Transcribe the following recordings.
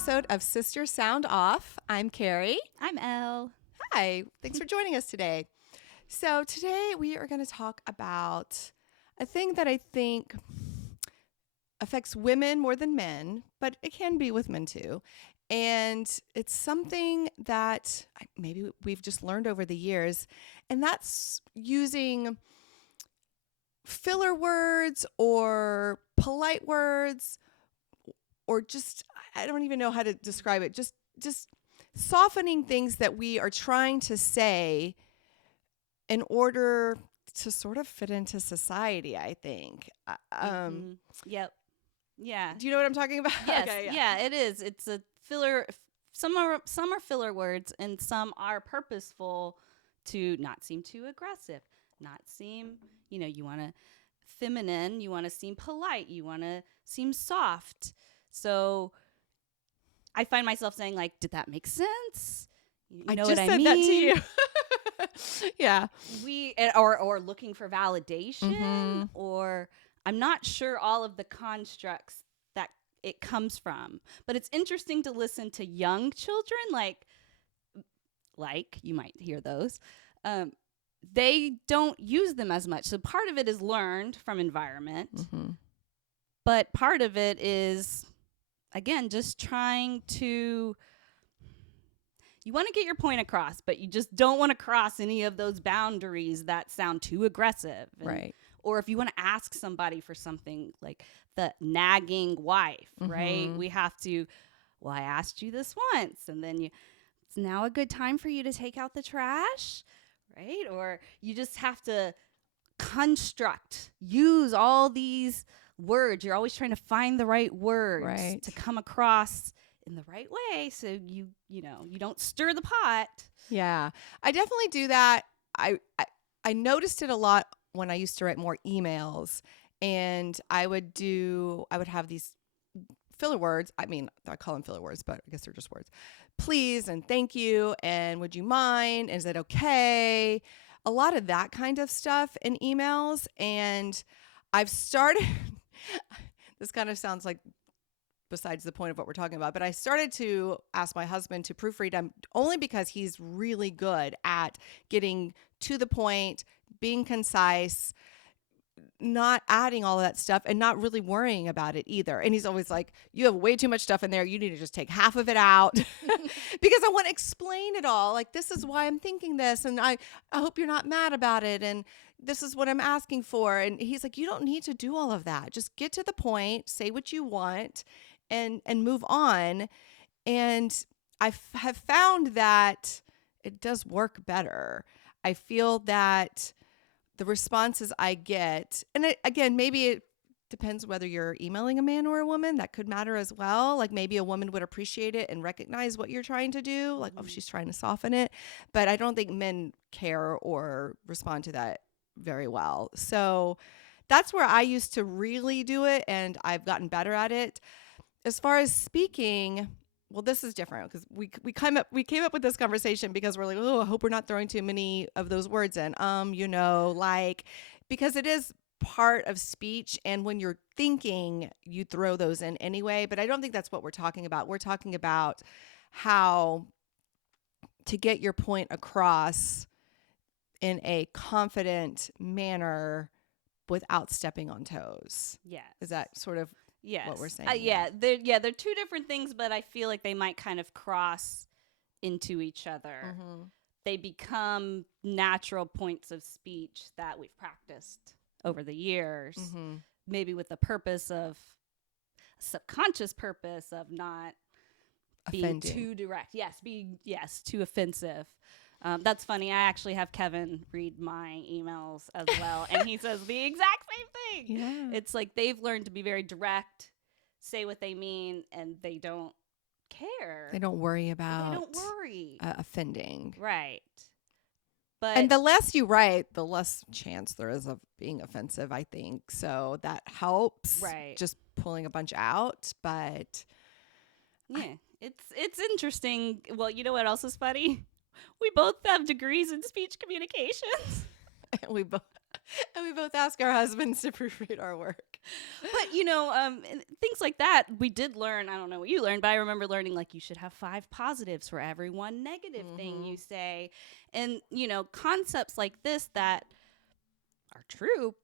episode of Sister Sound Off. I'm Carrie. I'm Elle. Hi, thanks for joining us today. So today we are going to talk about a thing that I think affects women more than men, but it can be with men too. And it's something that maybe we've just learned over the years, and that's using filler words or polite words, or just, I don't even know how to describe it, just softening things that we are trying to say in order to sort of fit into society, I think. Yep. Yeah. Do you know what I'm talking about? Yes. Okay, yeah, it is. It's a filler. Some are filler words, and some are purposeful to not seem too aggressive, not seem, you want to feminine, you want to seem polite, you want to seem soft. So I find myself saying, like, did that make sense? You know I just what I said mean? that to you. Yeah. Or looking for validation, or I'm not sure all of the constructs that it comes from. But it's interesting to listen to young children, like you might hear those. They don't use them as much. So part of it is learned from environment, but part of it is, again, just trying to, you want to get your point across, but you just don't want to cross any of those boundaries that sound too aggressive. Right. Or if you want to ask somebody for something, like the nagging wife, right? We have to, well, I asked you this once, and then it's now a good time for you to take out the trash, right? Or you just have to use all these words. You're always trying to find the right words to come across in the right way, so you don't stir the pot. Yeah, I definitely do that. I noticed it a lot when I used to write more emails, and I would have these filler words. I mean, I call them filler words, but I guess they're just words. Please and thank you and would you mind? Is it okay? A lot of that kind of stuff in emails. And I've started, this kind of sounds like besides the point of what we're talking about, but I started to ask my husband to proofread them only because he's really good at getting to the point, being concise, not adding all of that stuff, and not really worrying about it either. And he's always like, you have way too much stuff in there. You need to just take half of it out because I want to explain it all. Like, this is why I'm thinking this. And I hope you're not mad about it. And this is what I'm asking for. And he's like, you don't need to do all of that. Just get to the point, say what you want, and move on. And I have found that it does work better. I feel that the responses I get, and again, maybe it depends whether you're emailing a man or a woman. That could matter as well. Like, maybe a woman would appreciate it and recognize what you're trying to do. Like, oh, she's trying to soften it. But I don't think men care or respond to that very well. So that's where I used to really do it, and I've gotten better at it. As far as speaking, well, this is different because we came up with this conversation because we're like, oh, I hope we're not throwing too many of those words in. Because it is part of speech, and when you're thinking, you throw those in anyway. But I don't think that's what we're talking about. We're talking about how to get your point across in a confident manner without stepping on toes. Yes. Is that sort of what we're saying? They're two different things, but I feel like they might kind of cross into each other. They become natural points of speech that we've practiced over the years, maybe with the subconscious purpose of not being too direct. Too offensive. That's funny. I actually have Kevin read my emails as well, and he says the exact same thing. Yeah. It's like they've learned to be very direct, say what they mean, and they don't care. They don't worry about offending. Right. And the less you write, the less chance there is of being offensive, I think. So that helps. Right. Just pulling a bunch out. But yeah, it's interesting. Well, you know what else is funny? We both have degrees in speech communications. we both And we both ask our husbands to proofread our work. But and things like that we did learn. I don't know what you learned, but I remember learning like you should have 5 positives for every one negative thing you say, and concepts like this that are true,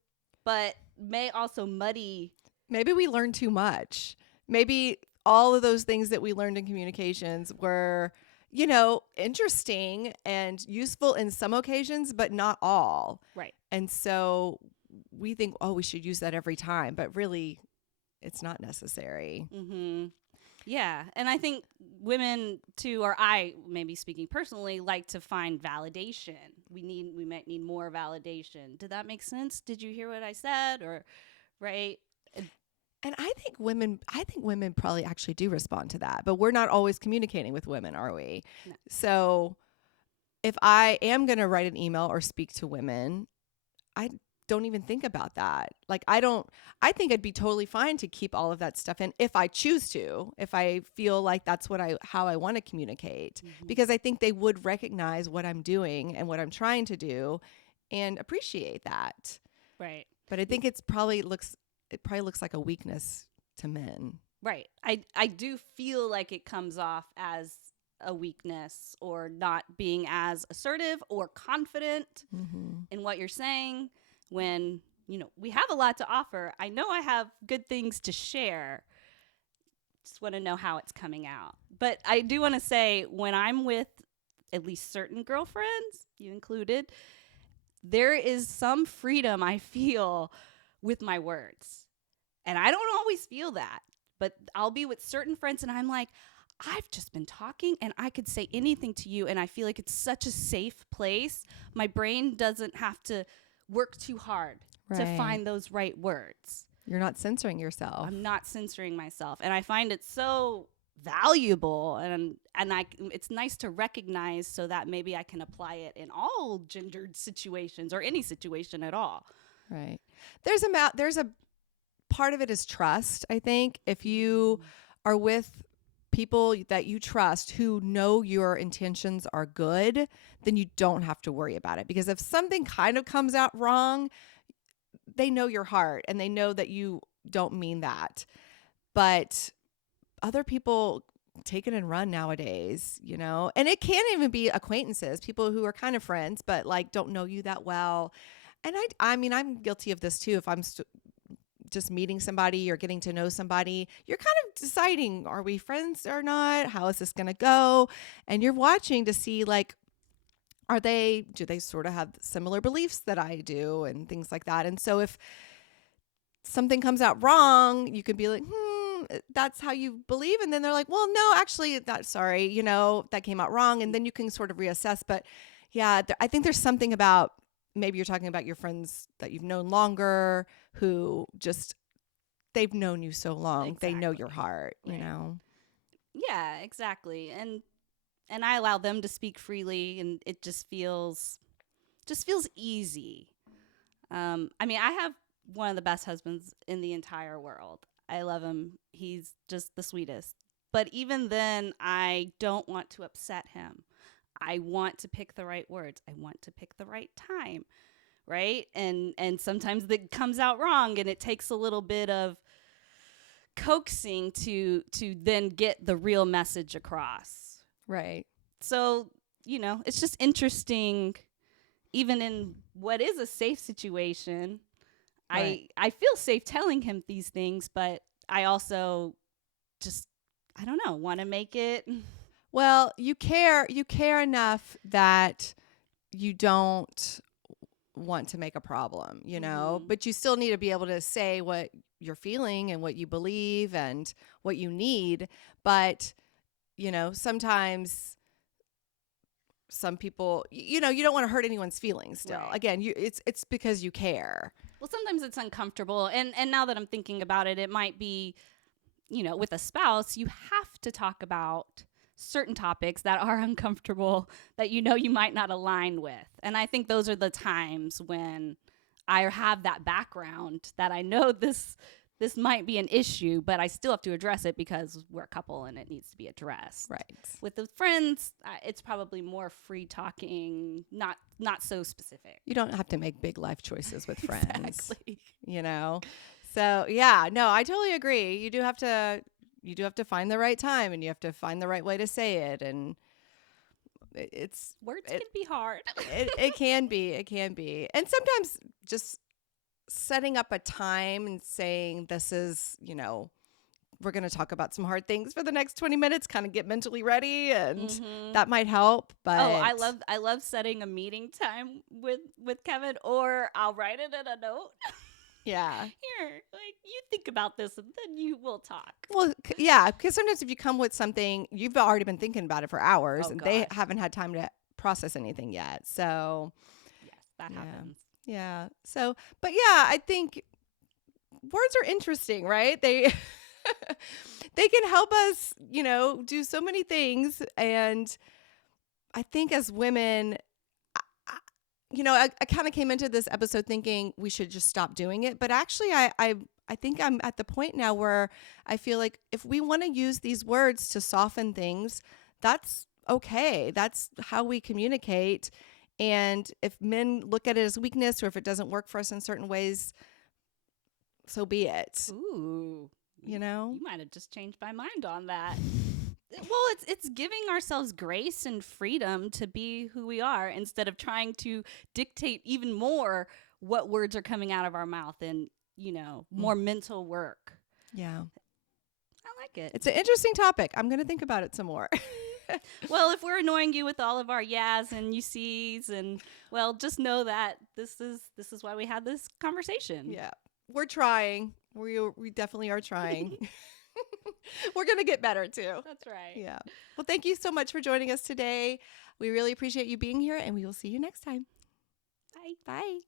but may also muddy. Maybe we learned too much. Maybe all of those things that we learned in communications were, interesting and useful in some occasions, but not all. Right. And so we think, oh, we should use that every time, but really it's not necessary. Mm-hmm. Yeah. And I think women too, or I, maybe speaking personally, like to find validation. We might need more validation. Did that make sense? Did you hear what I said? Or, right? And I think women probably actually do respond to that, but we're not always communicating with women, are we? No. So if I am going to write an email or speak to women, I don't even think about that. Like, I think I'd be totally fine to keep all of that stuff in if I choose to, if I feel like that's how I want to communicate, because I think they would recognize what I'm doing and what I'm trying to do and appreciate that. Right. But I think it probably looks like a weakness to men. Right. I do feel like it comes off as a weakness or not being as assertive or confident in what you're saying when, we have a lot to offer. I know I have good things to share. Just want to know how it's coming out. But I do want to say when I'm with at least certain girlfriends, you included, there is some freedom I feel with my words. And I don't always feel that, but I'll be with certain friends and I'm like, I've just been talking and I could say anything to you. And I feel like it's such a safe place. My brain doesn't have to work too hard to find those right words. You're not censoring yourself. I'm not censoring myself. And I find it so valuable and it's nice to recognize so that maybe I can apply it in all gendered situations or any situation at all. Right. There's a part of it is trust, I think. If you are with people that you trust who know your intentions are good, then you don't have to worry about it. Because if something kind of comes out wrong, they know your heart and they know that you don't mean that. But other people take it and run nowadays, and it can't even be acquaintances, people who are kind of friends, but like don't know you that well. And I mean, I'm guilty of this too. If I'm just meeting somebody or getting to know somebody, you're kind of deciding, are we friends or not? How is this going to go? And you're watching to see like, do they sort of have similar beliefs that I do and things like that. And so if something comes out wrong, you can be like, that's how you believe. And then they're like, well, no, actually, sorry, that came out wrong. And then you can sort of reassess. But yeah, I think there's something about, maybe you're talking about your friends that you've known longer who just, they've known you so long. Exactly. They know your heart, right. Yeah, exactly. And I allow them to speak freely and it just feels easy. I mean, I have one of the best husbands in the entire world. I love him. He's just the sweetest. But even then, I don't want to upset him. I want to pick the right words. I want to pick the right time, right? And sometimes it comes out wrong and it takes a little bit of coaxing to then get the real message across. Right. So, it's just interesting, even in what is a safe situation. Right. I feel safe telling him these things, but I also just, I don't know, want to make it. Well, you care enough that you don't want to make a problem, but you still need to be able to say what you're feeling and what you believe and what you need. But, sometimes some people, you don't want to hurt anyone's feelings still. Right. Again, it's because you care. Well, sometimes it's uncomfortable. And now that I'm thinking about it, it might be, with a spouse, you have to talk about certain topics that are uncomfortable that you might not align with. And I think those are the times when I have that background that I know this this might be an issue, but I still have to address it because we're a couple and it needs to be addressed. Right. With the friends, it's probably more free talking, not so specific. You don't have to make big life choices with friends. Exactly. You know? So yeah, no, I totally agree. You do have to find the right time, and you have to find the right way to say it. And Words can be hard. it can be. And sometimes just setting up a time and saying, this is, we're going to talk about some hard things for the next 20 minutes, kind of get mentally ready, and that might help. But I love setting a meeting time with Kevin, or I'll write it in a note. Yeah. Here, like, you think about this and then you will talk. Well, yeah, because sometimes if you come with something, you've already been thinking about it for hours, and they gosh. haven't had time to process anything yet. So, Yes, that happens. yeah. So, but yeah, I think words are interesting, right? They they can help us, do so many things. And I think as women, I kind of came into this episode thinking we should just stop doing it. But actually, I think I'm at the point now where I feel like if we want to use these words to soften things, that's okay. That's how we communicate. And if men look at it as weakness, or if it doesn't work for us in certain ways, so be it. Ooh. You know? You might have just changed my mind on that. Well, it's giving ourselves grace and freedom to be who we are, instead of trying to dictate even more what words are coming out of our mouth, and, more mental work. Yeah. I like it. It's an interesting topic. I'm going to think about it some more. Well, if we're annoying you with all of our yeahs and you sees, and, well, just know that this is why we had this conversation. Yeah. We're trying. We definitely are trying. We're going to get better too. That's right. Yeah. Well, thank you so much for joining us today. We really appreciate you being here, and we will see you next time. Bye. Bye.